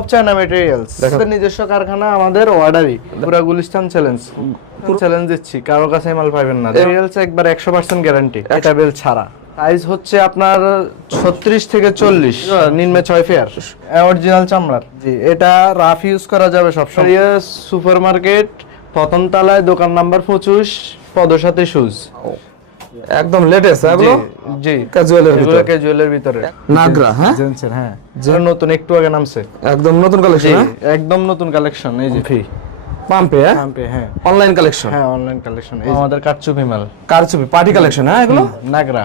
সব China materials. আমাদের নিজস্ব কারখানা, আমাদের অর্ডারই পুরা গুলিস্তান চ্যালেঞ্জ দিচ্ছি, কারো কাছে মাল পাবেন না। ম্যাটেরিয়ালস একবার 100% গ্যারান্টি, এটা বেল ছাড়া। সাইজ হচ্ছে আপনার 36 থেকে 40, নিম্নে 6 ফেয়ার, অরিজিনাল চামড়ার। জি, এটা রাফ ইউজ করা যাবে সবসময়। সুপার মার্কেট, প্রথম তলায়, দোকান নাম্বার 25, পদের সাথে শুজ। একদম লেটেস্ট এগুলো। জি, ক্যাজুয়ালের ভিতরে, এগুলো ক্যাজুয়ালের ভিতরে। নাগরা, হ্যাঁ জেন্টসের, হ্যাঁ নতুন, একটু আগে নামছে, একদম নতুন কালেকশন। একদম নতুন কালেকশন। এই যে পাম্পে, হ্যাঁ অনলাইন কালেকশন, হ্যাঁ অনলাইন কালেকশন। এই আমাদের কারচুপি মাল, কারচুপি পার্টি কালেকশন। হ্যাঁ এগুলো নাগরা।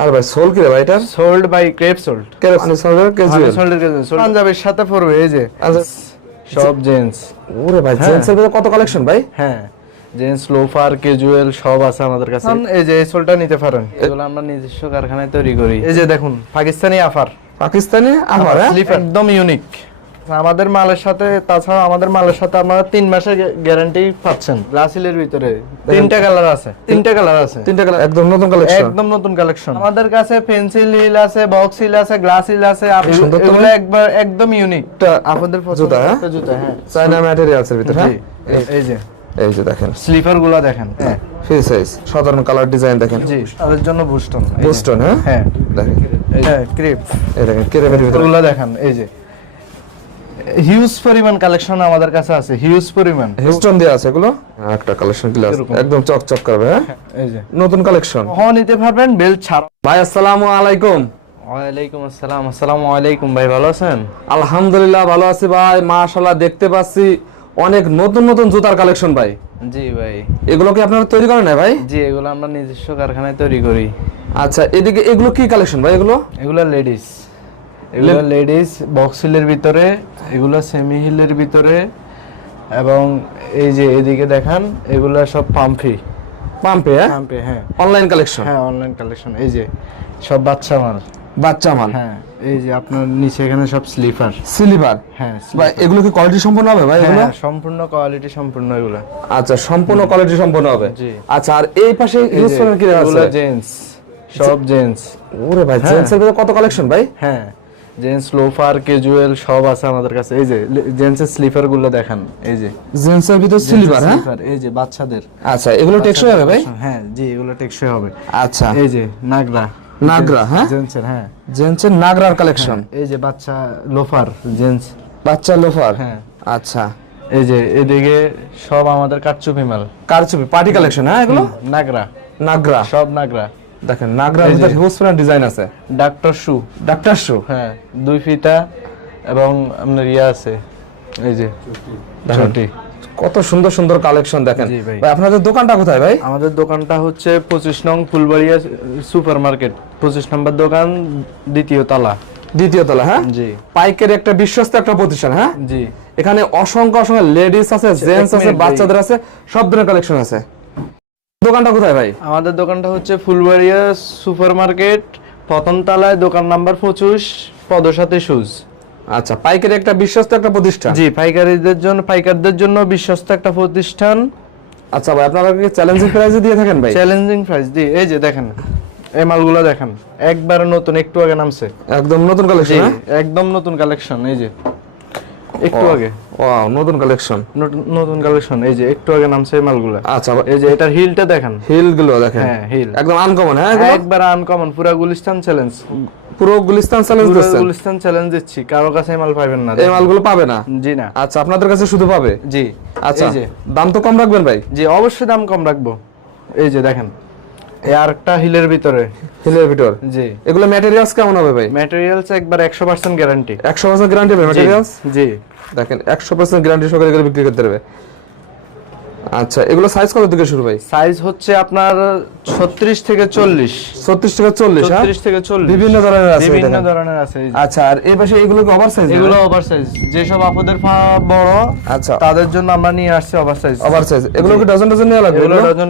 আর ভাই সোল কি রে ভাই? এটা sold by crepe sold, casual পাঞ্জাবের সাথে পরবে। এই যে সব জেন্টস। ওরে ভাই, জেন্টসের ভিতরে কত কালেকশন ভাই? হ্যাঁ, জেন্টস লোফার, ক্যাজুয়াল সব আছে আমাদের কাছে। এই যে এই সোলটা নিতে পারেন, এগুলো আমরা নিজস্ব কারখানায় তৈরি করি। এই যে দেখুন, পাকিস্তানি আফার, পাকিস্তানি আফার, একদম ইউনিক। আমাদের মালের সাথে, তাছাড়া আমাদের মালের সাথে আপনারা 3 মাসের গ্যারান্টি পাচ্ছেন। গ্লাসিলের ভিতরে 3টা কালার আছে, 3টা কালার আছে, 3টা কালার, একদম নতুন কালেকশন, একদম নতুন কালেকশন। আমাদের কাছে পেন্সিল হিল আছে, বক্স হিল আছে, গ্লাস হিল আছে। এগুলো একদম ইউনিক। আপনাদের জুতা, জুতা, হ্যাঁ চায়না ম্যাটেরিয়ালস এর ভিতরে। এই যে দেখেন স্লিপার গুলো দেখেন, ফ্রি সাইজ, সাধারণ কালার ডিজাইন দেখেন। জি, তাদের জন্য বুস্টন, বুস্টন, হ্যাঁ দেখেন, ক্রিপ, এই দেখেন ক্রিপের ভিতরে গুলো দেখেন। এই যে হিউজ পরিমাণ কালেকশন আমাদের কাছে আছে, হিউজ পরিমাণ। হিউস্টন দেয়া আছে এগুলো। একটা কালেকশন গ্লাস একদম চকচক করবে। হ্যাঁ এই যে নতুন কালেকশন, নিতে পারবেন বেল ছাড়া। ভাই আসসালামু আলাইকুম। ওয়ালাইকুম আসসালাম। আসসালামু আলাইকুম ভাই, ভালো আছেন? আলহামদুলিল্লাহ ভালো আছি ভাই, মাশাআল্লাহ। দেখতে পাচ্ছি অনেক নতুন নতুন জুতার কালেকশন ভাই। জি ভাই। এগুলো কি আপনারা তৈরি করেন না ভাই? জি, এগুলো আমরা নিজস্ব কারখানায় তৈরি করি। আচ্ছা, এদিকে এগুলো কি কালেকশন ভাই? এগুলো লেডিস, এগুলো লেডিস বক্স হিলের ভিতরে, এগুলো সেমি হিলের ভিতরে, এবং এই যে এদিকে দেখান, এগুলো সব পাম্পে, হ্যাঁ অনলাইন কালেকশন, হ্যাঁ অনলাইন কালেকশন। এই যে সব বাচ্চা মাল, হ্যাঁ এই যে আপনার নিচে এখানে সব স্লিপার, হ্যাঁ ভাই এগুলো কি কোয়ালিটি সম্পন্ন হবে ভাই? এগুলো সম্পূর্ণ কোয়ালিটি সম্পূর্ণ এগুলো। আচ্ছা, সম্পূর্ণ কোয়ালিটি সম্পন্ন হবে। জি। আচ্ছা, আর এই পাশে ইউজ করেন কি আছে? এগুলো জেন্টস, সব জেন্টস। ওরে ভাই, জেন্টসের ভিতরে কত কালেকশন ভাই? হ্যাঁ, জেন্টস লোফার, ক্যাজুয়াল সব আছে আমাদের কাছে। এই যে জেন্টসের স্লিপার গুলো দেখেন, এই যে জেন্টসের ভিতর স্লিপার, হ্যাঁ এই যে বাচ্চাদের। আচ্ছা, এগুলো টেকসই হবে ভাই? হ্যাঁ জি, এগুলো টেকসই হবে। আচ্ছা, এই যে নাগরা, হ্যাঁ জেন্টসের, হ্যাঁ জেন্টসের নাগরার কালেকশন। এই যে বাচ্চা লোফার, জেন্টস বাচ্চা লোফার, হ্যাঁ। আচ্ছা, এই যে এদিকে সব আমাদের কারচুপি মাল, কারচুপি পার্টি কালেকশন। হ্যাঁ এগুলো নাগরা, সব নাগরা। দেখেন নাগরার ভিতরে হিউজ পরিমাণ ডিজাইন আছে। ডাক্তার শু, হ্যাঁ 2 ফিতা, এবং আপনার আছে এই যে চটি। কত সুন্দর সুন্দর কালেকশন দেখেন ভাই। আপনাদের দোকানটা কোথায় ভাই? আমাদের দোকানটা হচ্ছে 25 নং ফুলবাড়িয়া সুপার মার্কেট, 25 নম্বর দোকান, দ্বিতীয় তলা। হ্যাঁ জি। পাইকারি একটা বিশ্বস্ত একটা প্রতিষ্ঠান। হ্যাঁ জি, এখানে অসংখ্য লেডিস আছে, জেন্টস আছে, বাচ্চাদের আছে, সব ধরনের কালেকশন আছে। দোকানটা কোথায় ভাই? আমাদের দোকানটা হচ্ছে ফুলবাড়িয়া সুপার মার্কেট, প্রথম তলায়, দোকান নাম্বার 25, পদের সাথে শুজ। আচ্ছা, পাইকারি একটা বিশ্বস্ত একটা প্রতিষ্ঠান। জি, পাইকারদের জন্য বিশ্বস্ত একটা প্রতিষ্ঠান। আচ্ছা ভাই, আপনারা কি চ্যালেঞ্জিং প্রাইসে দিয়ে থাকেন ভাই? চ্যালেঞ্জিং প্রাইস দি। এই যে দেখেন, এই মালগুলো দেখেন, একবার নতুন, একটু আগে নামছে, একদম নতুন কালেকশন, একদম নতুন কালেকশন। এই যে একটু আগে, ওয়াও, নতুন কালেকশন, নতুন কালেকশন। এই যে একটু আগে নামছে এই মালগুলো। আচ্ছা, এই যে এটার হিলটা দেখেন, হিল গুলো দেখেন, হ্যাঁ হিল একদম আনকমন। হ্যাঁ একবার আনকমন, পুরো গুলিস্তান চ্যালেঞ্জ, পুরো গুলিস্তান চ্যালেঞ্জ দিচ্ছি, কারো কাছে মাল পাবেন না, এই মালগুলো পাবে না। জি না। আচ্ছা, আপনাদের কাছে শুধু পাবে? জি। আচ্ছা, দাম তো কম রাখবেন ভাই? জি, অবশ্যই দাম কম রাখবো। এই যে দেখেন, এই আরেকটা হিলের ভিতর। জি। এগুলো ম্যাটেরিয়ালস কেমন হবে ভাই? ম্যাটেরিয়ালস একবার 100% গ্যারান্টি। 100% গ্যারান্টি হবে ম্যাটেরিয়ালস? জি। দেখেন 100% গ্যারান্টি সহকারে এগুলো বিক্রি করতে হবে। আচ্ছা, এগুলো সাইজ কত থেকে শুরু ভাই? সাইজ হচ্ছে আপনার 36 থেকে 40, 36 থেকে 40, 36 থেকে 40 বিভিন্ন ধরনের আছে, বিভিন্ন ধরনের আছে। আচ্ছা, আর এই পাশে এগুলো কি ওভার সাইজ? এগুলো ওভার সাইজ, যেসব আপনাদের পা বড়, আচ্ছা, তাদের জন্য আমরা নিয়ে আসছি ওভার সাইজ। এগুলো কি ডজন নিয়ে লাগবে? এগুলো ডজন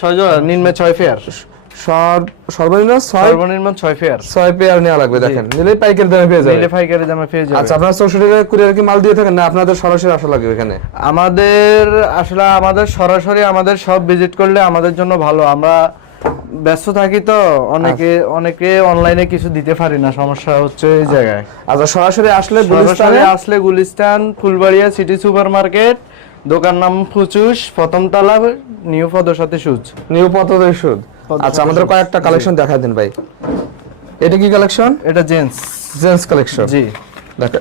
6 জোড়া, নিম্নে 6 পেয়ার, সর্বনিম্ন 6 পেয়ার, 6 পেয়ার নেওয়া লাগবে। দেখেন, নিলে পাইকারি দামে পেয়ে যাবেন। নিলে পাইকারি দামে পেয়ে যাবেন। আচ্ছা, আপনারা 64 টাকা কুরিয়ার কি মাল দিয়ে থাকেন না আপনাদের সরাসরি আসা লাগবে এখানে? আমাদের সরাসরি, আমাদের সব ভিজিট করলে আমাদের জন্য ভালো। আমরা ব্যস্ত থাকি তো, অনেকে অনলাইনে কিছু দিতে পারি না, সমস্যা হচ্ছে এই জায়গায়। আচ্ছা সরাসরি আসলে সরাসরি আসলে Gulistan Phulbaria city super market, দোকান নাম ফুচুস, প্রথম তলা, নিউ পদসাথী সুজ। নিউ পদ্ধতির সুদ। আচ্ছা আমাদের কয়েকটা কালেকশন দেখাই দিন ভাই। এটা কি কালেকশন? এটা জেন্টস কালেকশন। জি দেখা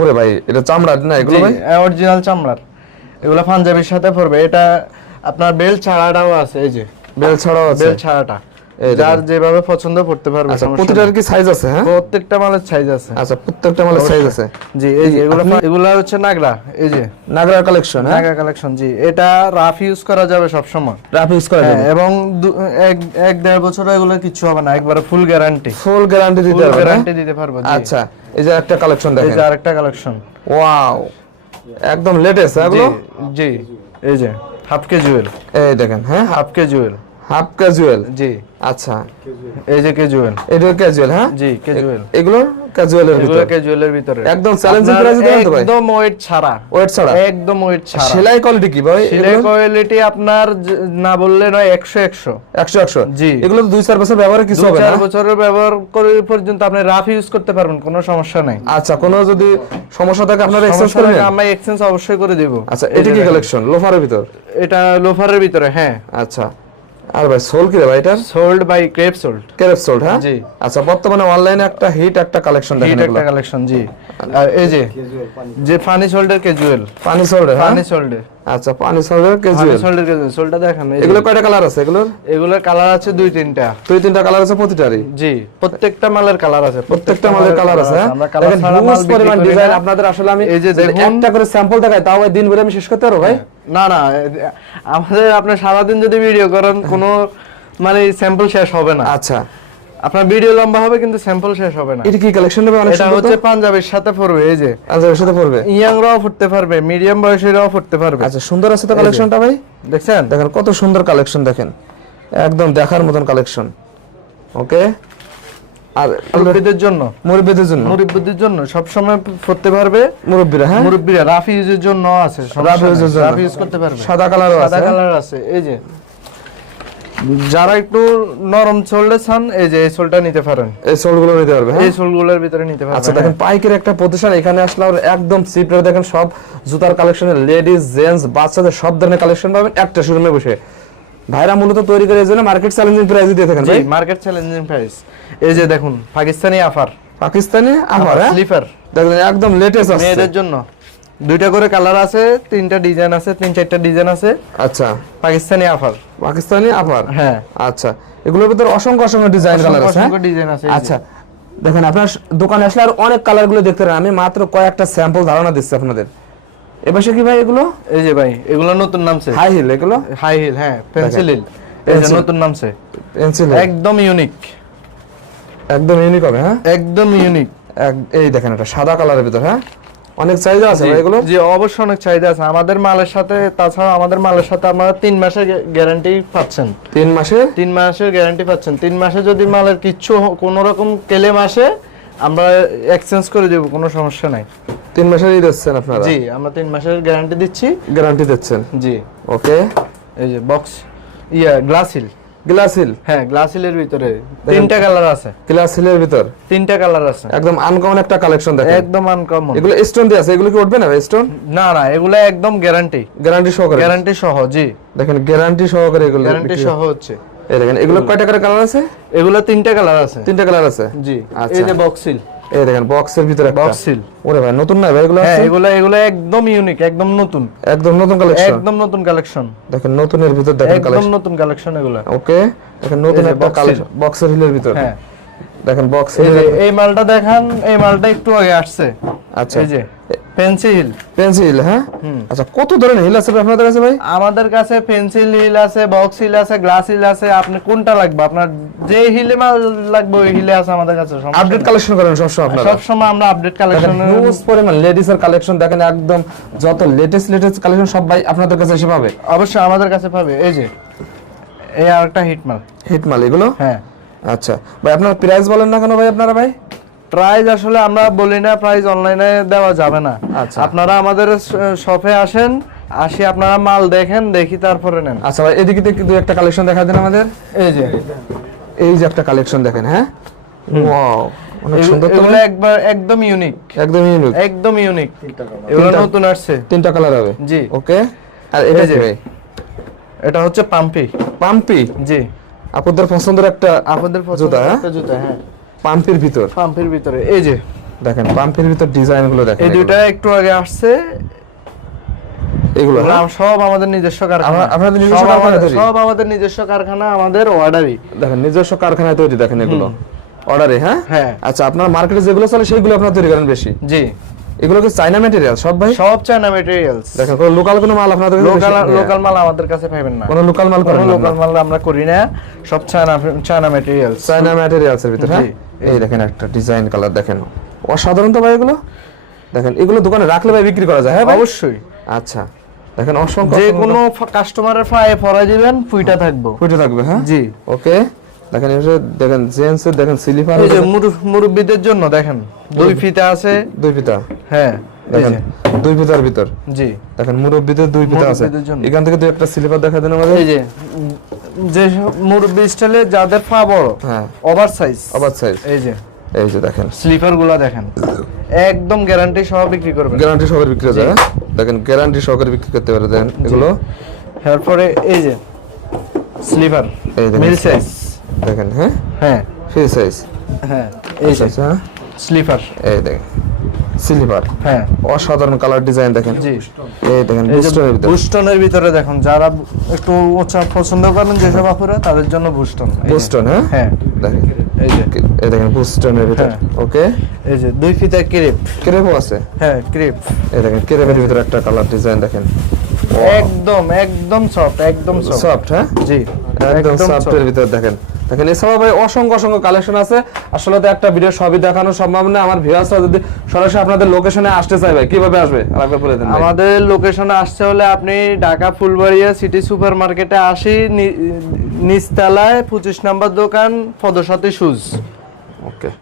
ওরে ভাই এটা চামড়ার না এগুলো ভাই? অরিজিনাল চামড়ার, এগুলো পাঞ্জাবির সাথে পরবে। এটা আপনার বেল্ট ছাড়াটাও আছে, এই যে বেল্ট ছাড়াও আছে। বেল্ট ছাড়াটা যার যেভাবে পছন্দ পড়তে পারবে। আচ্ছা প্রতিটার কি সাইজ আছে? হ্যাঁ প্রত্যেকটা মালের সাইজ আছে। আচ্ছা প্রত্যেকটা মালের সাইজ আছে। জি এই যে এগুলা হচ্ছে নাগরা, এই যে নাগরা কালেকশন। হ্যাঁ নাগরা কালেকশন। জি এটা রাফ ইউজ করা যাবে সব সময়, রাফ ইউজ করা যাবে এবং এক দেড় বছর এগুলো কিছু হবে না, একবারে ফুল গ্যারান্টি। ফুল গ্যারান্টি দিতে পারবে? গ্যারান্টি দিতে পারবো। আচ্ছা এই যে একটা কালেকশন এই দেখেন, যে আরেকটা কালেকশন। ওয়াও একদম লেটেস্ট এগুলো। জি এই যে হাফ ক্যাজুয়াল, এই দেখেন। হ্যাঁ হাফ ক্যাজুয়াল, হাফ ক্যাজুয়াল। জি আচ্ছা এই যে ক্যাজুয়াল, এটা ক্যাজুয়াল। হ্যাঁ জি ক্যাজুয়াল, এগুলো ক্যাজুয়ালের এগুলো ভিতরে, ক্যাজুয়ালের ভিতরে একদম চ্যালেঞ্জিং প্রাইসে দেন তো ভাই? একদম ওয়েট ছাড়া, ওয়েট ছাড়া, একদম ওয়েট ছাড়া। সেলাই কোয়ালিটি কি ভাই? সেলাই কোয়ালিটি আপনার না বললে নয়, 100 100 জি। এগুলো তো 2-4 বছর ব্যবহারে কিছু হবে না? 2-4 বছরের ব্যবহার করে পর্যন্ত আপনি রাফ ইউজ করতে পারবেন, কোনো সমস্যা নাই। আচ্ছা কোনো যদি সমস্যা থাকে আপনারা এক্সচেঞ্জ করে নেন? আমরা এক্সচেঞ্জ অবশ্যই করে দেব। আচ্ছা এটা কি কালেকশন? লোফারের ভিতর? এটা লোফারের ভিতরে। হ্যাঁ আচ্ছা আর ভাই সোল কি রে ভাই? এটা sold by crepe sold. Crepe sold. হ্যাঁ জি। আচ্ছা বর্তমানে অনলাইনে একটা হিট একটা কালেকশন দেখেন হিট এগুলো। একটা কালেকশন। জি আর এই যে ফানি সোল্ডের ক্যাজুয়াল, পানি সোল্ড। হ্যাঁ ফানি সোল্ডের, আচ্ছা পানি সোল্ডের ফানি ক্যাজুয়াল। সোল্ডের ক্যাজুয়াল। সোলটা দেখেন এই যে। এগুলো কয়টা কালার আছে এগুলোর? এগুলোর কালার আছে 2-3টা। 2-3টা কালার আছে প্রতিটারই? জি প্রত্যেকটা মালের কালার আছে, প্রত্যেকটা মালের কালার আছে। হ্যাঁ আমরা কালার দেখেন ছাড়া মাল হিউজ বিক্রি পরিমাণ করি না। ডিজাইন আপনাদের আসলে আমি এই যে দেখুন একটা করে স্যাম্পল দেখাই তাও ভাই দিন ভরে আমি শেষ করতে পারবো ভাই? না আমাদের আপনি সারাদিন যদি ভিডিও করেন কোনো মানে স্যাম্পল শেষ হবে না। আচ্ছা আপনার ভিডিও লম্বা হবে কিন্তু স্যাম্পল শেষ হবে না। এটা কি কালেকশন হবে? অনেক এটা সুন্দর হচ্ছে তো। পাঞ্জাবির সাথে পরবে, এই যে পাঞ্জাবির সাথে পরবে। ইয়াংরাও পড়তে পারবে, মিডিয়াম বয়সীরাও পড়তে পারবে। আচ্ছা সুন্দর আছে তো কালেকশনটা ভাই? দেখছেন দেখেন কত সুন্দর কালেকশন, দেখেন একদম দেখার মতন কালেকশন। ওকে আর মুরব্বিদের জন্য, মুরব্বিদের জন্য সব সময় পড়তে পারবে মুরব্বিরা। হ্যাঁ মুরব্বিরা রাফ ইউজের জন্য আছে, রাফ ইউজের জন্য। রাফ ইউজ করতে পারবে। সাদা কালারও আছে। সাদা কালার আছে। এই যে যারা একটু নরম সোলটা চান, এই যে এই সোলটা নিতে পারেন। এই সোলগুলো নিতে পারবে? হ্যাঁ এই সোলগুলোর ভিতরে নিতে পারবেন। আচ্ছা দেখেন পাইকের একটা প্রতিষ্ঠান, এখানে আসলে আর একদম চিপ রেটে দেখেন সব জুতার কালেকশনে লেডিস জেন্টস বাচ্চাদের সব ধরনের কালেকশন পাবেন একটা শোরুমে বসে। ভাইরা মূলত তৈরি করে এই জন্য মার্কেট চ্যালেঞ্জিং প্রাইস দিয়ে থাকেন জি ভাই? Market challenging price. এই যে দেখুন পাকিস্তানি আফার, পাকিস্তানি আফার। হ্যাঁ স্লিপার দেখেন একদম লেটেস্ট আছে মেয়েদের জন্য। 2টা করে কালার আছে, 3টা ডিজাইন আছে, 3-4টা ডিজাইন আছে। আচ্ছা পাকিস্তানি আফার। পাকিস্তানি আফার। হ্যাঁ আচ্ছা এগুলোর ভিতর অসংখ্য ডিজাইন কালার আছে। অসংখ্য ডিজাইন আছে। আচ্ছা দেখেন আপনার দোকানে আসলে আর অনেক কালার গুলো দেখতে পারেন, আমি মাত্র কয়েকটা স্যাম্পল ধারণা দিচ্ছি আপনাদের। এবারে কি ভাই এগুলো? এই যে ভাই এগুলো নতুন নামছে হাই হিল। এগুলো হাই হিল। হ্যাঁ পেন্সিল হিল, এই যে নতুন নামছে, পেন্সিল একদম ইউনিক, একদম ইউনিক হবে। হ্যাঁ একদম ইউনিক। এই দেখেন এটা সাদা কালারের ভিতর। হ্যাঁ অনেক চাহিদা আছে ভাই এগুলো? জি অবশ্যই অনেক চাহিদা আছে আমাদের মালের সাথে। তাছাড়া আমাদের মালের সাথে আপনারা 3 মাসের গ্যারান্টি পাচ্ছেন। 3 মাসে? 3 মাসের গ্যারান্টি পাচ্ছেন। 3 মাসে যদি মালের কিচ্ছু কোনো রকম কেলেম আসে আমরা এক্সচেঞ্জ করে দেব, কোনো সমস্যা নাই। 3 মাসেরই দিচ্ছেন আপনারা? জি আমরা 3 মাসের গ্যারান্টি দিচ্ছি। গ্যারান্টি দিচ্ছেন? জি ওকে। এই যে box glass hill. Glass hill? হ্যাঁ গ্লাস হিলের ভিতরে 3টা কালার আছে। গ্লাস হিলের ভিতর 3টা কালার আছে। একদম আনকমন একটা কালেকশন দেখেন। একদম আনকমন। এগুলো স্টোন দিয়ে আছে, এগুলো কি উঠবে না ভাই স্টোন? না এগুলো একদম গ্যারান্টি, গ্যারান্টি সহকারে। গ্যারান্টি সহ। জি দেখেন গ্যারান্টি সহকারে এগুলো। গ্যারান্টি সহ হচ্ছে। এই দেখেন এগুলো কয়টা করে কালার আছে? এগুলো 3টা কালার আছে। 3টা কালার আছে? জি আচ্ছা এই যে বক্স হিল। এই দেখেন বক্সের ভিতরে একটা বক্স হিল। ওরে ভাই নতুন না ভাই এগুলো? হ্যাঁ আছে এগুলো একদম ইউনিক, একদম নতুন, একদম নতুন কালেকশন। একদম নতুন কালেকশন। দেখেন নতুনের ভিতর দেখেন একদম কালেকশন। নতুন কালেকশন এগুলো। ওকে দেখেন নতুন একটা কালেকশন বক্সের হিলের ভিতর। হ্যাঁ দেখেন বক্স এই যে এই মালটা দেখান, এই মালটা একটু আগে আসছে। আচ্ছা এই যে পেন্সিল হিল। পেন্সিল। হ্যাঁ আচ্ছা কত ধরনের হিল আছে আপনাদের কাছে ভাই? আমাদের কাছে পেন্সিল হিল আছে, বক্স হিল আছে, গ্লাস হিল আছে। আপনি কোনটা লাগবে, আপনার যে হিলে মাল লাগবে ওই হিলে আছে আমাদের কাছে। আপডেট কালেকশন করেন সবসময় আপনারা? সব সময় আমরা আপডেট কালেকশন। হিউজ পরিমাণ লেডিস এর কালেকশন দেখেন, একদম যত লেটেস্ট কালেকশন সব ভাই আপনাদের কাছে এসে পাবে। অবশ্যই আমাদের কাছে পাবে। এই যে এই আরেকটা হিট মাল। হিট মাল এগুলো? হ্যাঁ আচ্ছা ভাই আপনার প্রাইস বলেন না কেন ভাই আপনারা? ভাই প্রাইস আসলে আমরা বলি না, প্রাইস অনলাইনে দেওয়া যাবে না। আচ্ছা আপনারা আমাদের শপে আসেন, আসি, আপনারা মাল দেখেন, দেখি তারপরে নেন। আচ্ছা ভাই, এদিকে কিন্তু একটা কালেকশন দেখা দেন আমাদের। এই যে একটা কালেকশন দেখেন, হ্যাঁ ওয়াও, অনেক সুন্দর। তো এগুলো একবার একদম ইউনিক, একদম ইউনিক। এগুলো নতুন আসছে, 3টা কালার হবে। জি ওকে। আর এটা যে এটা হচ্ছে পাম্পি। জি, আপনাদের পছন্দের একটা জুতা, হ্যাঁ জুতা, হ্যাঁ পাম্পির ভিতরে। এই যে দেখেন পাম্পের ভিতর ডিজাইন গুলো দেখেন, এই দুইটা একটু আগে আসছে। এগুলো সব আমাদের নিজস্ব কারখানা। আপনাদের নিজস্ব কারখানা তৈরি? সব আমাদের নিজস্ব কারখানা, আমাদের অর্ডারই। দেখেন নিজস্ব কারখানায় তৈরি, দেখেন এগুলো অর্ডারে। হ্যাঁ হ্যাঁ। আচ্ছা, আপনার মার্কেটে যেগুলো চলে সেগুলো আপনারা তৈরি করেন বেশি? জি। এগুলো কি চায়না ম্যাটেরিয়াল সব ভাই? সব চায়না ম্যাটেরিয়ালস। দেখেন লোকাল কোনো মাল আপনাদের লোকাল মাল আমাদের কাছে পাবেন না। কোনো লোকাল মাল করেন না? লোকাল মাল আমরা করি না, সব চায়না ম্যাটেরিয়ালস। চায়না ম্যাটেরিয়ালস এর ভিতর। হ্যাঁ, এই দেখেন একটা ডিজাইন কালার দেখেন, অসাধারণ তো ভাই এগুলো। দেখেন এগুলো দোকানে রাখলে ভাই বিক্রি করা যায়? হ্যাঁ অবশ্যই। আচ্ছা দেখেন, অসংখ্য যে কোনো কাস্টমারের পায়ে পরা দিবেন, ফুইটা থাকবে। হ্যাঁ জি। ওকে। দেখেন এই যে দেখেন জেন্টস এর, দেখেন স্লিপার। এই যে মুরব্বিদের জন্য দেখেন 2 ফিতা আছে। 2 ফিতা? হ্যাঁ, দেখেন 2 ফিতার ভিতর। জি। দেখেন মুরব্বিদের 2 ফিতা আছে। এখান থেকে 2 একটা স্লিপার দেখা দেন আমাদের। এই যে মুরব্বি স্টাইলে যাদের পা বড়, হ্যাঁ ওভার সাইজ। এই যে দেখেন স্লিপার গুলা দেখেন, একদম গ্যারান্টি সহ বিক্রি করবেন। গ্যারান্টি সহকারে বিক্রি যায়। দেখেন গ্যারান্টি সহকারে বিক্রি করতে পারে। দেন এগুলো। তারপরে এই যে স্লিপার, এই মিল সাইজ দেখেন। হ্যাঁ হ্যাঁ, ফ্রি সাইজ। হ্যাঁ এই যে স্লিপার। এই দেখেন স্লিপার। হ্যাঁ, অসাধারণ কালার ডিজাইন দেখেন। জি। এই দেখেন বুস্টনের ভিতরে দেখুন, যারা একটু উঁচা পছন্দ করেন যেসব আপুরা, তাদের জন্য বুস্টন। হ্যাঁ হ্যাঁ দেখেন, এই দেখেন বুস্টনের ভিতর। ওকে। এই যে 2 ফিতা ক্রেপও আছে। হ্যাঁ, ক্রেপ। এই দেখেন ক্রেপের ভিতর একটা কালার ডিজাইন দেখেন, একদম সফট। হ্যাঁ জি, একদম সফটের ভিতর দেখেন। এছাড়াও ভাই অসংখ্য কালেকশন আছে। আসলে তো একটা ভিডিও সবই দেখানো সম্ভব না। আমার ভিউয়ার্সরা যদি সরাসরি আপনাদের লোকেশনে আসতে চায় ভাই, কিভাবে আসবে আরেকবার বলে দেন। আমাদের লোকেশনে আসতে হলে আপনি ঢাকা ফুলবাড়িয়া সিটি সুপার মার্কেটে আসি, নিচতলায় 25 নম্বর দোকান, পদসাথী শুজ। ওকে।